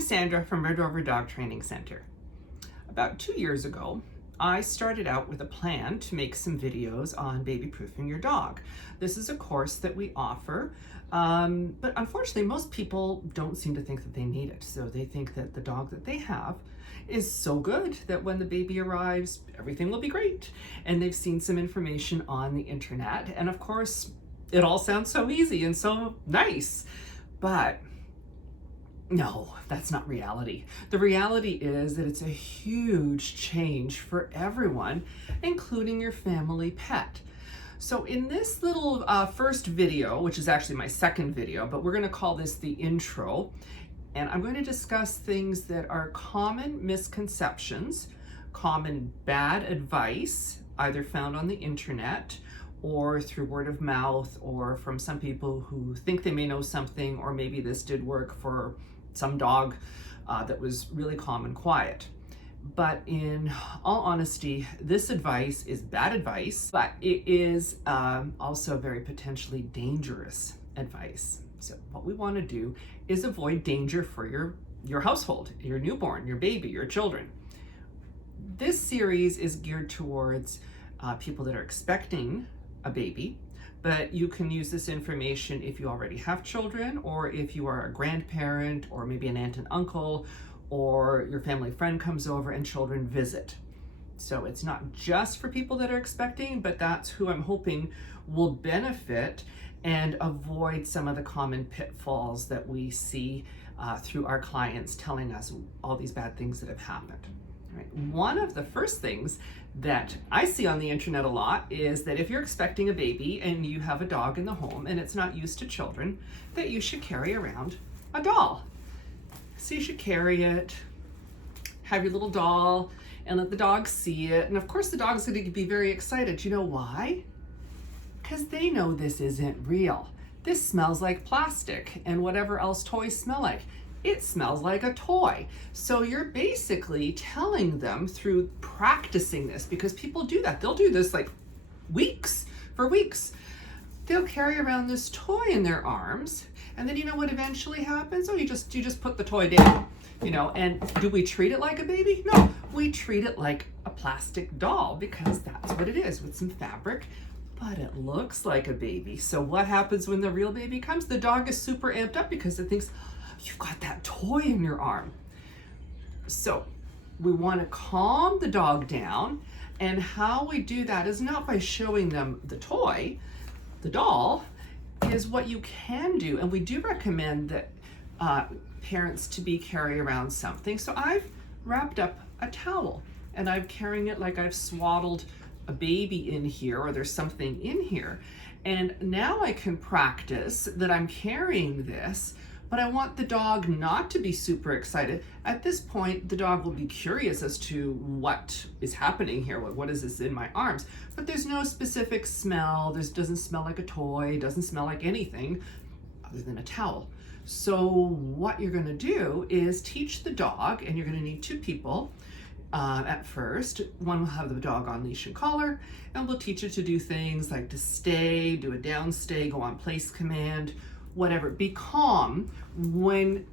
I'm Sandra from Red Rover Dog Training Center. About 2 years ago, I started out with a plan to make some videos on baby-proofing your dog. This is a course that we offer, but unfortunately most people don't seem to think that they need it. So they think that the dog that they have is so good that when the baby arrives, everything will be great. And they've seen some information on the internet, and of course, it all sounds so easy and so nice, but no, that's not reality. The reality is that it's a huge change for everyone, including your family pet. So in this little first video, which is actually my second video, but we're going to call this the intro, and I'm going to discuss things that are common misconceptions, common bad advice, either found on the internet or through word of mouth, or from some people who think they may know something, or maybe this did work for some dog that was really calm and quiet. But in all honesty, this advice is bad advice, but it is also very potentially dangerous advice. So what we want to do is avoid danger for your household, your newborn, your baby, your children. This series is geared towards people that are expecting a baby, but you can use this information if you already have children, or if you are a grandparent, or maybe an aunt and uncle, or your family friend comes over and children visit. So it's not just for people that are expecting, but that's who I'm hoping will benefit and avoid some of the common pitfalls that we see through our clients telling us all these bad things that have happened. Right. One of the first things that I see on the internet a lot is that if you're expecting a baby and you have a dog in the home and it's not used to children, that you should carry around a doll. So you should carry it, have your little doll, and let the dog see it. And of course the dog's going to be very excited. You know why? Because they know this isn't real. This smells like plastic and whatever else toys smell like. It smells like a toy. So you're basically telling them through practicing this, because people do that. They'll do this like for weeks. They'll carry around this toy in their arms, and then you know what eventually happens? Oh, you just put the toy down, you know. And do we treat it like a baby? No, we treat it like a plastic doll, because that's what it is, with some fabric, but it looks like a baby. So what happens when the real baby comes? The dog is super amped up because it thinks, you've got that toy in your arm. So we want to calm the dog down, and how we do that is not by showing them the toy. The doll is what you can do, and we do recommend that parents to be carry around something. So I've wrapped up a towel, and I'm carrying it like I've swaddled a baby in here, or there's something in here. And now I can practice that I'm carrying this, but I want the dog not to be super excited. At this point, the dog will be curious as to what is happening here. What is this in my arms? But there's no specific smell. This doesn't smell like a toy, doesn't smell like anything other than a towel. So what you're gonna do is teach the dog, and you're gonna need two people at first. One will have the dog on leash and collar, and we'll teach it to do things like to stay, do a down stay, go on place command, whatever. Be calm when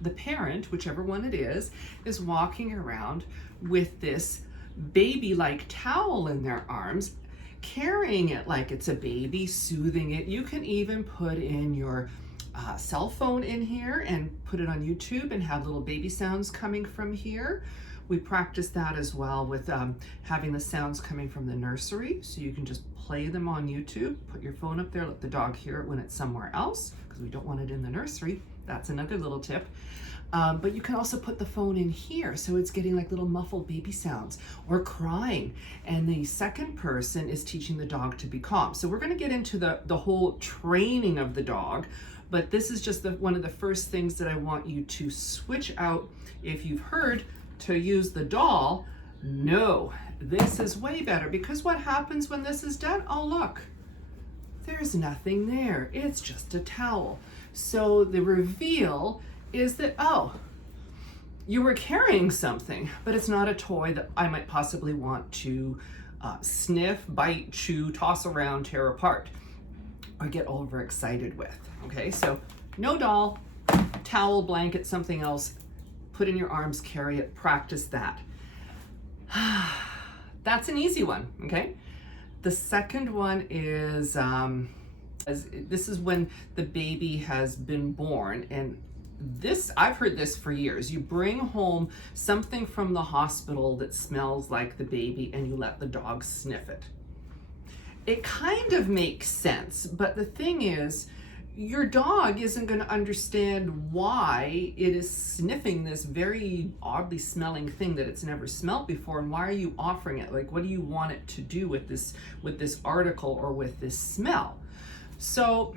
the parent, whichever one it is walking around with this baby-like towel in their arms, carrying it like it's a baby, soothing it. You can even put in your cell phone in here and put it on YouTube and have little baby sounds coming from here. We practice that as well with having the sounds coming from the nursery, so you can just play them on YouTube, put your phone up there, let the dog hear it when it's somewhere else, because we don't want it in the nursery. That's another little tip. But you can also put the phone in here, so it's getting like little muffled baby sounds, or crying. And the second person is teaching the dog to be calm. So we're going to get into the whole training of the dog, but this is just one of the first things that I want you to switch out. If you've heard to use the doll, no, this is way better, because what happens when this is done? Oh, look, there's nothing there. It's just a towel. So the reveal is that, oh, you were carrying something, but it's not a toy that I might possibly want to sniff, bite, chew, toss around, tear apart, or get overexcited with. Okay, so no doll, towel, blanket, something else, put in your arms, carry it, practice that. That's an easy one, okay? The second one is, this is when the baby has been born, and this, I've heard this for years. You bring home something from the hospital that smells like the baby and you let the dog sniff it. It kind of makes sense, but the thing is, your dog isn't going to understand why it is sniffing this very oddly smelling thing that it's never smelled before, and why are you offering it? Like, what do you want it to do with this article or with this smell? So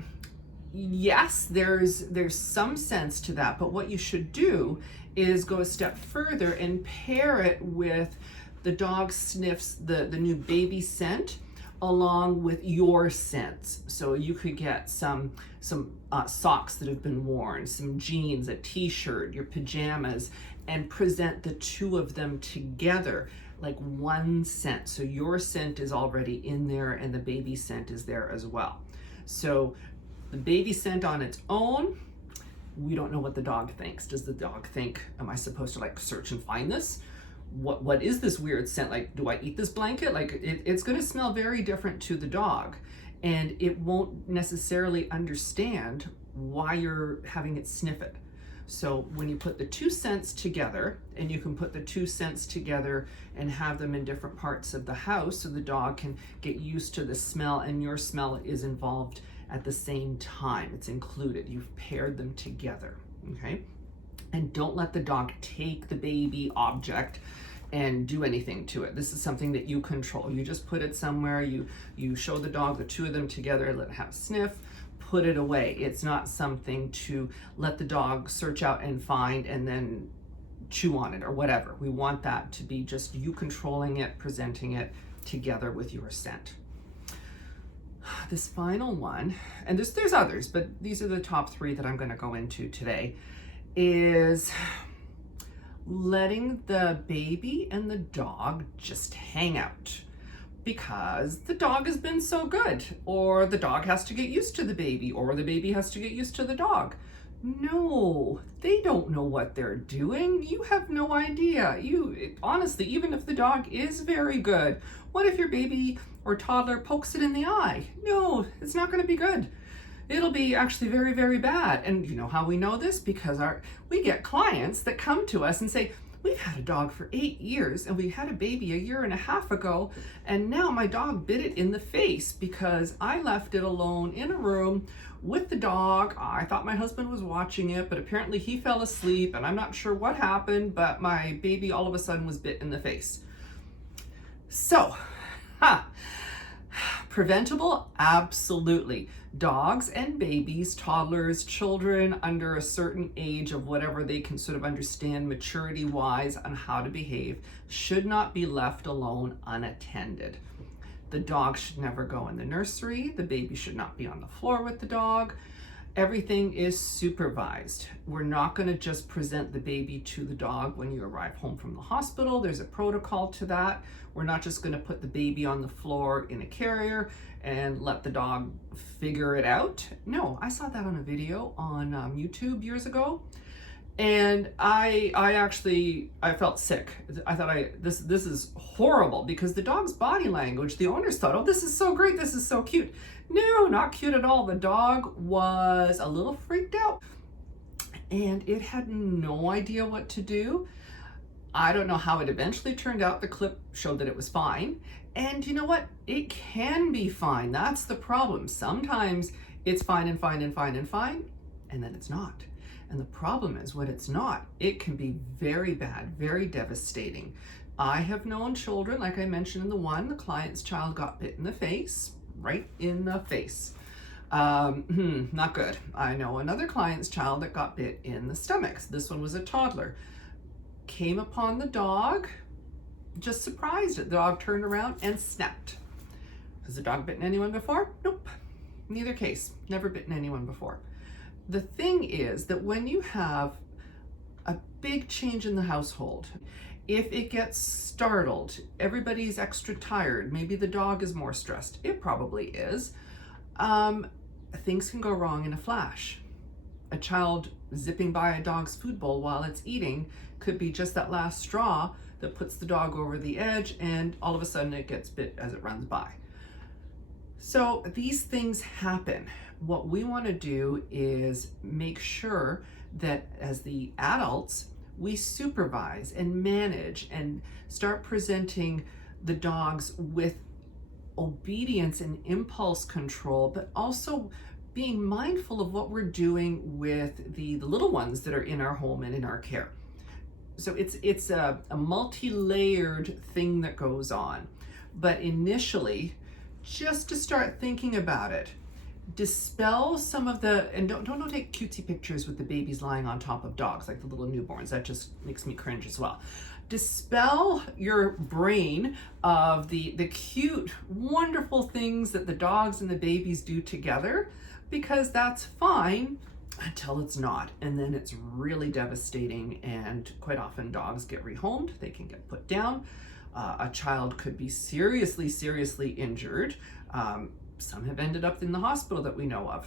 yes, there's some sense to that, but what you should do is go a step further and pair it with the dog sniffs the new baby scent along with your scents. So you could get some socks that have been worn, some jeans, a t-shirt, your pajamas, and present the two of them together like one scent. So your scent is already in there and the baby scent is there as well. So the baby scent on its own, we don't know what the dog thinks. Does the dog think, am I supposed to like search and find this? What is this weird scent? Like, do I eat this blanket? Like, it's going to smell very different to the dog, and it won't necessarily understand why you're having it sniff it. So when you put the two scents together, and you can put the two scents together and have them in different parts of the house so the dog can get used to the smell, and your smell is involved at the same time. It's included. You've paired them together, okay? And don't let the dog take the baby object and do anything to it. This is something that you control. You just put it somewhere, you show the dog the two of them together, let it have a sniff, put it away. It's not something to let the dog search out and find and then chew on it or whatever. We want that to be just you controlling it, presenting it together with your scent. This final one, and there's others, but these are the top three that I'm going to go into today, is letting the baby and the dog just hang out because the dog has been so good, or the dog has to get used to the baby, or the baby has to get used to the dog. No, they don't know what they're doing. You have no idea. Honestly, even if the dog is very good, what if your baby or toddler pokes it in the eye? No, it's not going to be good. It'll be actually very, very bad. And you know how we know this? Because we get clients that come to us and say, we've had a dog for 8 years and we had a baby 1.5 years ago, and now my dog bit it in the face because I left it alone in a room with the dog. I thought my husband was watching it, but apparently he fell asleep and I'm not sure what happened, but my baby all of a sudden was bit in the face. So, preventable? Absolutely. Dogs and babies, toddlers, children under a certain age of whatever they can sort of understand maturity-wise on how to behave should not be left alone unattended. The dog should never go in the nursery. The baby should not be on the floor with the dog. Everything is supervised. We're not going to just present the baby to the dog when you arrive home from the hospital. There's a protocol to that. We're not just going to put the baby on the floor in a carrier and let the dog figure it out. No, I saw that on a video on YouTube years ago, and I felt sick. I thought this is horrible, because the dog's body language, the owners thought, oh, this is so great, this is so cute. No, not cute at all. The dog was a little freaked out and it had no idea what to do. I don't know how it eventually turned out. The clip showed that it was fine. And you know what? It can be fine. That's the problem. Sometimes it's fine and fine and fine and fine, and then it's not. And the problem is when it's not, it can be very bad, very devastating. I have known children, like I mentioned in the client's child got bit in the face, right in the face. Not good. I know another client's child that got bit in the stomach. This one was a toddler. Came upon the dog, just surprised it. The dog turned around and snapped. Has the dog bitten anyone before? Nope. Neither case. Never bitten anyone before. The thing is that when you have a big change in the household, if it gets startled, everybody's extra tired, maybe the dog is more stressed, it probably is, things can go wrong in a flash. A child zipping by a dog's food bowl while it's eating could be just that last straw that puts the dog over the edge, and all of a sudden it gets bit as it runs by. So these things happen. What we want to do is make sure that as the adults, we supervise and manage and start presenting the dogs with obedience and impulse control, but also being mindful of what we're doing with the little ones that are in our home and in our care. So it's a multi-layered thing that goes on. But initially, just to start thinking about it, dispel some of the, and don't take cutesy pictures with the babies lying on top of dogs like the little newborns. That just makes me cringe as well. Dispel your brain of the cute, wonderful things that the dogs and the babies do together, because that's fine until it's not. And then it's really devastating, and quite often dogs get rehomed, they can get put down. A child could be seriously injured. Some have ended up in the hospital that we know of.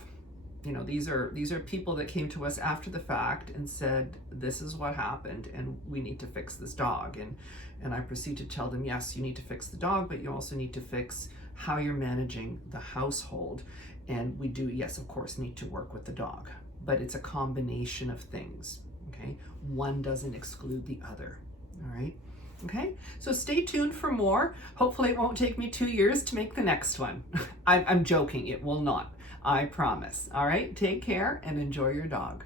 You know, these are people that came to us after the fact and said, this is what happened and we need to fix this dog. And I proceed to tell them, yes, you need to fix the dog, but you also need to fix how you're managing the household. And we do, yes, of course, need to work with the dog, but it's a combination of things, okay? One doesn't exclude the other, all right? Okay, so stay tuned for more. Hopefully it won't take me 2 years to make the next one. I'm joking, it will not, I promise. All right, take care and enjoy your dog.